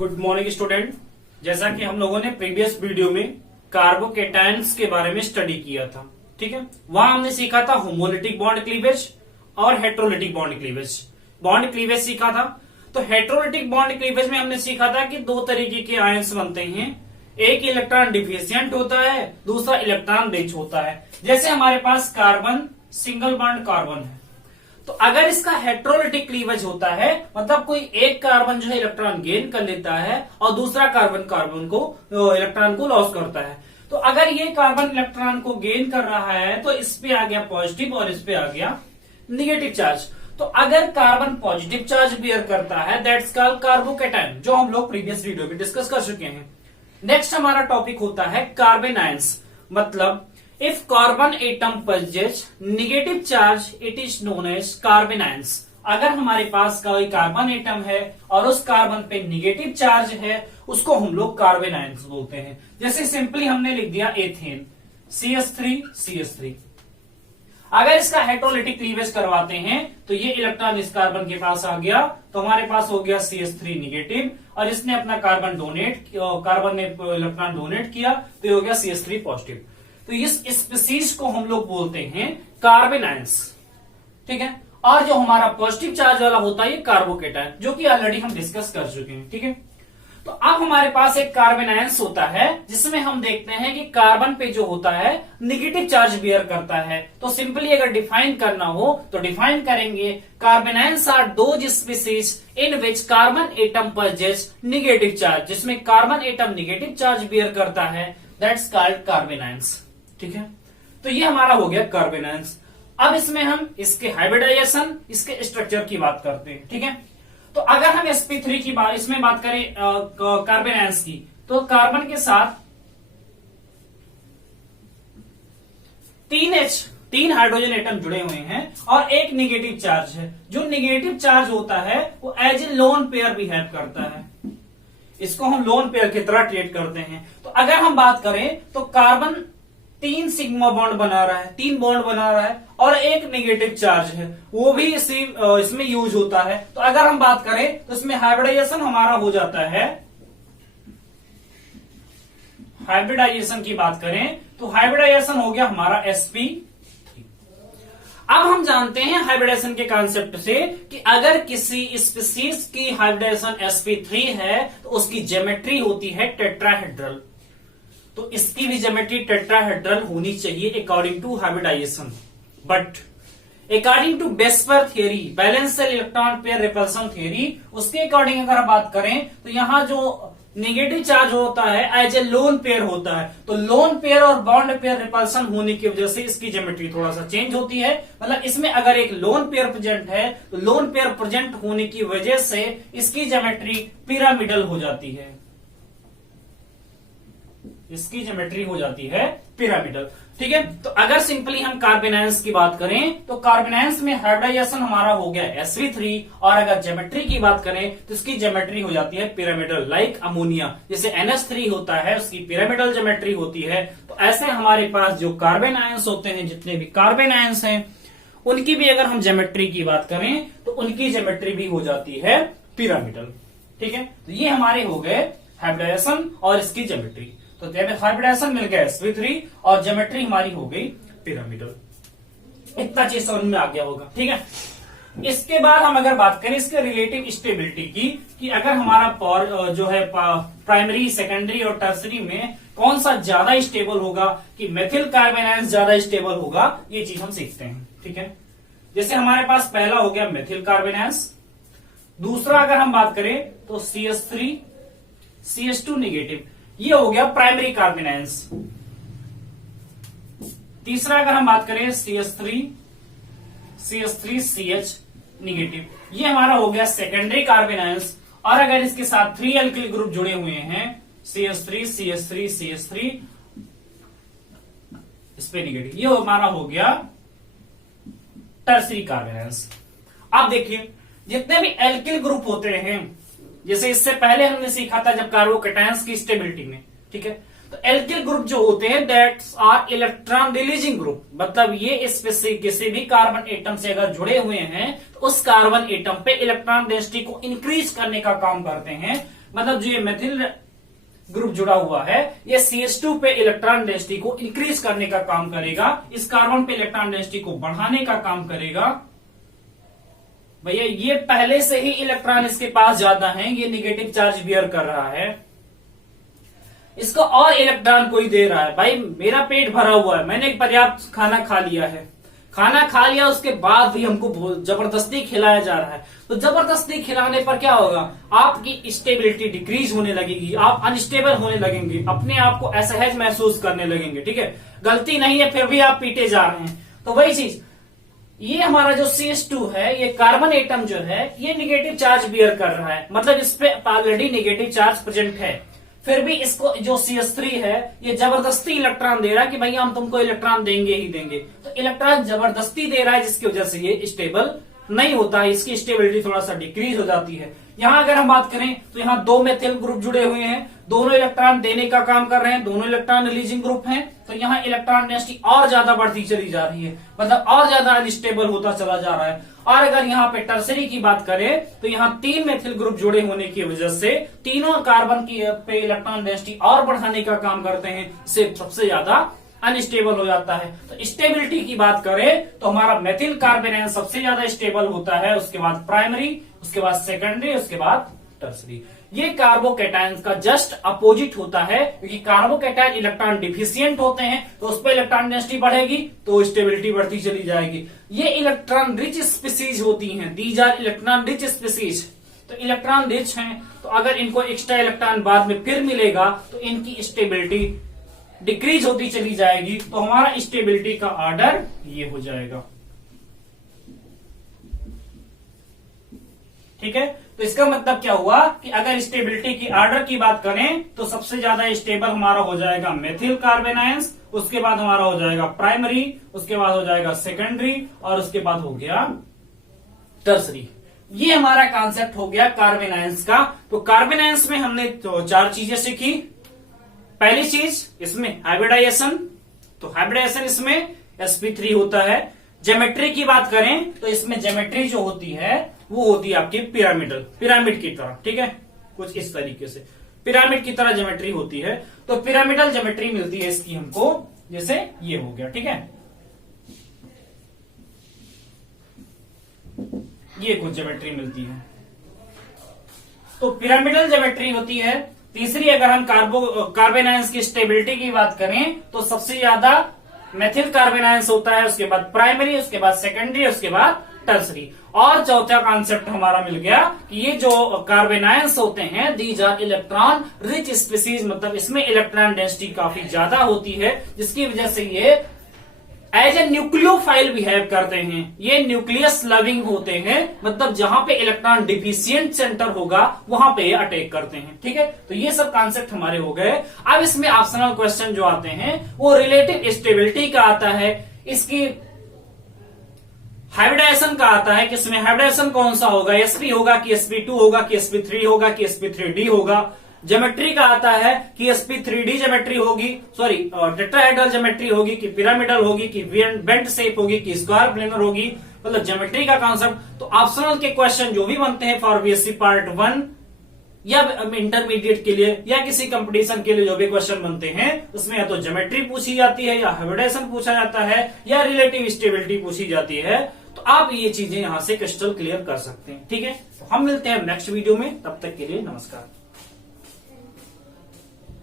Good morning student. जैसा कि हम लोगों ने प्रीवियस वीडियो में कार्बोकेटायंस के बारे में स्टडी किया था, ठीक है। वहां हमने सीखा था होमोलिटिक बॉन्ड क्लीवेज और heterolytic bond cleavage. Bond cleavage सीखा था। तो हेट्रोलिटिक बॉन्ड क्लीवेज में हमने सीखा था कि दो तरीके के आयंस बनते हैं, एक इलेक्ट्रॉन डिफिशिएंट होता है, दूसरा इलेक्ट्रॉन रिच होता है। जैसे हमारे पास कार्बन सिंगल बॉन्ड कार्बन है, तो अगर इसका हेट्रोलिटिक क्लीवेज होता है मतलब कोई एक कार्बन जो है इलेक्ट्रॉन गेन कर लेता है और दूसरा कार्बन को इलेक्ट्रॉन को लॉस करता है। तो अगर ये कार्बन इलेक्ट्रॉन को गेन कर रहा है तो इस पे आ गया पॉजिटिव और इस पे आ गया निगेटिव चार्ज। तो अगर कार्बन पॉजिटिव चार्ज बियर करता है दैट्स कॉल्ड कार्बोकेटायन, जो हम लोग प्रीवियस वीडियो में डिस्कस कर चुके हैं। नेक्स्ट हमारा टॉपिक होता है कार्बन आयंस। मतलब if carbon atom possesses negative charge it is known as carbon ions. अगर हमारे पास कोई कार्बन एटम है और उस कार्बन पे निगेटिव चार्ज है उसको हम लोग कार्बन आयंस बोलते हैं। जैसे सिंपली हमने लिख दिया एथेन CH3 अगर इसका हेट्रोलिटिक क्लीवेज करवाते हैं तो ये इलेक्ट्रॉन इस कार्बन के पास आ गया, तो हमारे पास हो गया CH3 निगेटिव और इसने अपना कार्बन ने इलेक्ट्रॉन डोनेट किया तो ये हो गया CH3 पॉजिटिव। तो इस स्पीसीज को हम लोग बोलते हैं कार्बन आयंस, ठीक है। और जो हमारा पॉजिटिव चार्ज वाला होता है ये कार्बोकेटायन, जो कि ऑलरेडी हम डिस्कस कर चुके हैं, ठीक है। तो अब हमारे पास एक कार्बन आयंस होता है जिसमें हम देखते हैं कि कार्बन पे जो होता है निगेटिव चार्ज बियर करता है। तो सिंपली अगर डिफाइन करना हो तो डिफाइन करेंगे carbon ions are those species in which carbon atom possesses negative charge, जिसमें carbon atom negative charge bear करता है दैट्स कॉल्ड कार्बन आयंस, ठीक है। तो ये हमारा हो गया कार्बन आयंस। अब इसमें हम इसके हाइब्रिडाइजेशन, इसके स्ट्रक्चर की बात करते हैं, ठीक है। तो अगर हम sp3 की बात इसमें बात करें कार्बन आयंस की, तो कार्बन के साथ 3 हाइड्रोजन एटम जुड़े हुए हैं और एक निगेटिव चार्ज है। जो निगेटिव चार्ज होता है वो as a lone pair behave करता है, इसको हम लोन पेयर की तरह ट्रीट करते हैं। तो अगर हम बात करें तो कार्बन 3 सिग्मा बॉन्ड बना रहा है, 3 बॉन्ड बना रहा है और एक नेगेटिव चार्ज है, वो भी इसमें यूज होता है। तो अगर हम बात करें तो इसमें हाइब्रिडाइजेशन हमारा हो जाता है। हाइब्रिडाइजेशन की बात करें तो हाइब्रिडाइजेशन हो गया हमारा sp3। अब हम जानते हैं हाइब्रिडाइजेशन के कॉन्सेप्ट से कि अगर किसी स्पीसीज की हाइब्रिडाइजेशन sp3 है तो उसकी ज्योमेट्री होती है टेट्राहेड्रल। तो इसकी भी ज्योमेट्री टेट्राहेड्रल होनी चाहिए according to hybridisation. But according to VSEPR theory, valence shell electron pair repulsion theory, उसके अकॉर्डिंग अगर बात करें तो यहां जो नेगेटिव चार्ज होता है एज ए लोन पेयर होता है। तो लोन पेयर और बॉन्ड पेयर रिपल्सन होने की वजह से इसकी ज्योमेट्री थोड़ा सा चेंज होती है। मतलब इसमें अगर एक लोन पेयर प्रेजेंट है तो लोन पेयर प्रेजेंट होने की वजह से इसकी ज्योमेट्री पिरामिडल हो जाती है, इसकी ज्योमेट्री हो जाती है पिरामिडल, ठीक है। तो अगर सिंपली हम कार्बन आयंस की बात करें तो कार्बन आयंस में हाइब्रिडाइजेशन हमारा हो गया sp3 और अगर ज्योमेट्री की बात करें तो इसकी ज्योमेट्री हो जाती है पिरामिडल, लाइक अमोनिया। जैसे NH3 होता है उसकी पिरामिडल ज्योमेट्री होती है। तो ऐसे हमारे पास जो कार्बन आयंस होते हैं, जितने भी कार्बन आयंस हैं उनकी भी अगर हम ज्योमेट्री की बात करें तो उनकी ज्योमेट्री भी हो जाती है पिरामिडल, ठीक है। तो ये हमारे हो गए हाइब्रिडाइजेशन और इसकी ज्योमेट्री। तो हाइब्रिडाइजेशन मिल गया sp3 और ज्योमेट्री हमारी हो गई पिरामिडल। इतना चीज समझ में आ गया होगा, ठीक है। इसके बाद हम अगर बात करें इसके रिलेटिव स्टेबिलिटी की, कि अगर हमारा जो है प्राइमरी, सेकेंडरी और टर्सरी में कौन सा ज्यादा स्टेबल होगा, कि मेथिल कार्बन आयंस ज्यादा स्टेबल होगा, ये चीज हम सीखते हैं, ठीक है। जैसे हमारे पास पहला हो गया मेथिल कार्बन आयंस, दूसरा अगर हम बात करें तो CH3 CH2 निगेटिव, ये हो गया प्राइमरी कार्बन आयंस। तीसरा अगर हम बात करें CH3 CH निगेटिव, ये हमारा हो गया सेकेंडरी कार्बन आयंस। और अगर इसके साथ 3 एल्किल ग्रुप जुड़े हुए हैं CH3 इस पे निगेटिव, ये हमारा हो गया टर्सरी कार्बन आयंस। अब देखिए जितने भी एल्किल ग्रुप होते हैं, जैसे इससे पहले हमने सीखा था जब कार्बोकेटायंस की स्टेबिलिटी में, ठीक है। तो एल्किल ग्रुप जो होते हैं that's are electron releasing group. मतलब ये किसी भी कार्बन एटम से अगर जुड़े हुए हैं तो उस कार्बन एटम पे इलेक्ट्रॉन डेंसिटी को इंक्रीज करने का काम करते हैं। मतलब जो ये मेथिल ग्रुप जुड़ा हुआ है ये CH2 पे इलेक्ट्रॉन डेंसिटी को इंक्रीज करने का काम करेगा, इस कार्बन पे इलेक्ट्रॉन डेंसिटी को बढ़ाने का काम करेगा। भैया ये पहले से ही इलेक्ट्रॉन इसके पास ज्यादा है, ये निगेटिव चार्ज बियर कर रहा है, इसको और इलेक्ट्रॉन कोई दे रहा है। भाई मेरा पेट भरा हुआ है, मैंने पर्याप्त खाना खा लिया है, खाना खा लिया उसके बाद भी हमको जबरदस्ती खिलाया जा रहा है, तो जबरदस्ती खिलाने पर क्या होगा, आपकी स्टेबिलिटी डिक्रीज होने लगेगी, आप अनस्टेबल होने लगेंगे, अपने आप को असहज महसूस करने लगेंगे। ठीक है, गलती नहीं है फिर भी आप पीटे जा रहे हैं। तो वही चीज, ये हमारा जो CH2 है, ये कार्बन एटम जो है ये निगेटिव चार्ज बियर कर रहा है, मतलब इस पे ऑलरेडी निगेटिव चार्ज प्रेजेंट है, फिर भी इसको जो CH3 है ये जबरदस्ती इलेक्ट्रॉन दे रहा है कि भैया हम तुमको इलेक्ट्रॉन देंगे ही देंगे। तो इलेक्ट्रॉन जबरदस्ती दे रहा है जिसकी वजह से ये स्टेबल नहीं होता है, इसकी स्टेबिलिटी थोड़ा सा डिक्रीज हो जाती है। यहां अगर हम बात करें तो यहाँ दो मेथिल ग्रुप जुड़े हुए हैं, दोनों इलेक्ट्रॉन देने का काम कर रहे हैं, दोनों इलेक्ट्रॉन रिलीजिंग ग्रुप हैं, तो यहाँ इलेक्ट्रॉन डेंसिटी और ज्यादा बढ़ती चली जा रही है, मतलब और ज्यादा अनस्टेबल होता चला जा रहा है। और अगर यहाँ पे टर्सरी की बात करें तो यहाँ तीन मेथिल ग्रुप जुड़े होने की वजह से तीनों कार्बन की पे इलेक्ट्रॉन डेंसिटी और बढ़ाने का काम करते हैं, इससे सबसे ज्यादा अनस्टेबल हो जाता है। तो स्टेबिलिटी की बात करें तो हमारा मेथिल कार्बेनाइन सबसे ज्यादा स्टेबल होता है, उसके बाद प्राइमरी, उसके बाद सेकेंडरी, उसके बाद टर्सरी। ये कार्बोकैटायंस का जस्ट अपोजिट होता है, क्योंकि कार्बोकैटायन इलेक्ट्रॉन डिफिशियंट होते हैं तो उस पर इलेक्ट्रॉन डेंसिटी बढ़ेगी तो स्टेबिलिटी बढ़ती चली जाएगी। ये इलेक्ट्रॉन रिच स्पीसीज होती हैं, these are electron rich species. तो इलेक्ट्रॉन रिच हैं तो अगर इनको एक्स्ट्रा इलेक्ट्रॉन बाद में फिर मिलेगा तो इनकी स्टेबिलिटी डिक्रीज होती चली जाएगी, तो हमारा स्टेबिलिटी का ऑर्डर ये हो जाएगा। ठीक है, तो इसका मतलब क्या हुआ कि अगर स्टेबिलिटी की ऑर्डर की बात करें तो सबसे ज्यादा स्टेबल हमारा हो जाएगा मेथिल कार्बेनाइंस, उसके बाद हमारा हो जाएगा प्राइमरी, उसके बाद हो जाएगा सेकेंडरी और उसके बाद हो गया टर्सरी। ये हमारा कॉन्सेप्ट हो गया कार्बेनाइंस का। तो कार्बेनाइंस में हमने तो चार चीजें सीखी। पहली चीज इसमें हाइब्रिडाइजेशन, तो हाइब्रिडाइजेशन इसमें sp3 होता है। ज्योमेट्री की बात करें तो इसमें ज्योमेट्री जो होती है वो होती है आपकी पिरामिडल, पिरामिड की तरह। ठीक है, कुछ इस तरीके से पिरामिड की तरह ज्योमेट्री होती है। तो पिरामिडल ज्योमेट्री मिलती है इसकी हमको, जैसे ये हो गया। ठीक है, ये कुछ ज्योमेट्री मिलती है, तो पिरामिडल ज्योमेट्री होती है। तीसरी, अगर हम कार्बेनाइंस की स्टेबिलिटी की बात करें तो सबसे ज्यादा मेथिल कार्बेनाइंस होता है, उसके बाद प्राइमरी, उसके बाद सेकेंडरी, उसके बाद टर्सरी। और चौथा कॉन्सेप्ट हमारा मिल गया कि ये जो कार्बेनाइंस होते हैं these are electron rich species, मतलब इसमें इलेक्ट्रॉन डेंसिटी काफी ज्यादा होती है, जिसकी वजह से ये एज ए न्यूक्लियोफाइल बिहेव करते हैं। ये न्यूक्लियस लविंग होते हैं, मतलब जहां पे इलेक्ट्रॉन डिफिशियंट सेंटर होगा वहां पे ये अटैक करते हैं। ठीक है, तो ये सब कॉन्सेप्ट हमारे हो गए। अब इसमें ऑप्शनल क्वेश्चन जो आते हैं वो रिलेटिव स्टेबिलिटी का आता है, इसकी हाइब्रिडाइजेशन का आता है कि इसमें हाइब्रिडाइजेशन कौन सा होगा, sp होगा कि sp2 होगा कि sp3 होगा कि sp3d होगा। ज्योमेट्री का आता है कि sp3d ज्योमेट्री होगी, सॉरी टेट्राहेड्रल ज्योमेट्री होगी कि पिरामिडल होगी कि बेंट शेप होगी कि स्क्वायर प्लेनर होगी, मतलब ज्योमेट्री का कॉन्सेप्ट। तो ऑप्शनल के क्वेश्चन जो भी बनते हैं फॉर बीएससी पार्ट 1 या इंटरमीडिएट के लिए या किसी कंपटीशन के लिए जो भी क्वेश्चन बनते हैं उसमें या तो ज्योमेट्री पूछी जाती है या हाइब्रिडाइजेशन पूछा जाता है या रिलेटिव स्टेबिलिटी पूछी जाती है। तो आप ये चीजें यहां से क्रिस्टल क्लियर कर सकते हैं। ठीक है, तो हम मिलते हैं नेक्स्ट वीडियो में, तब तक के लिए नमस्कार।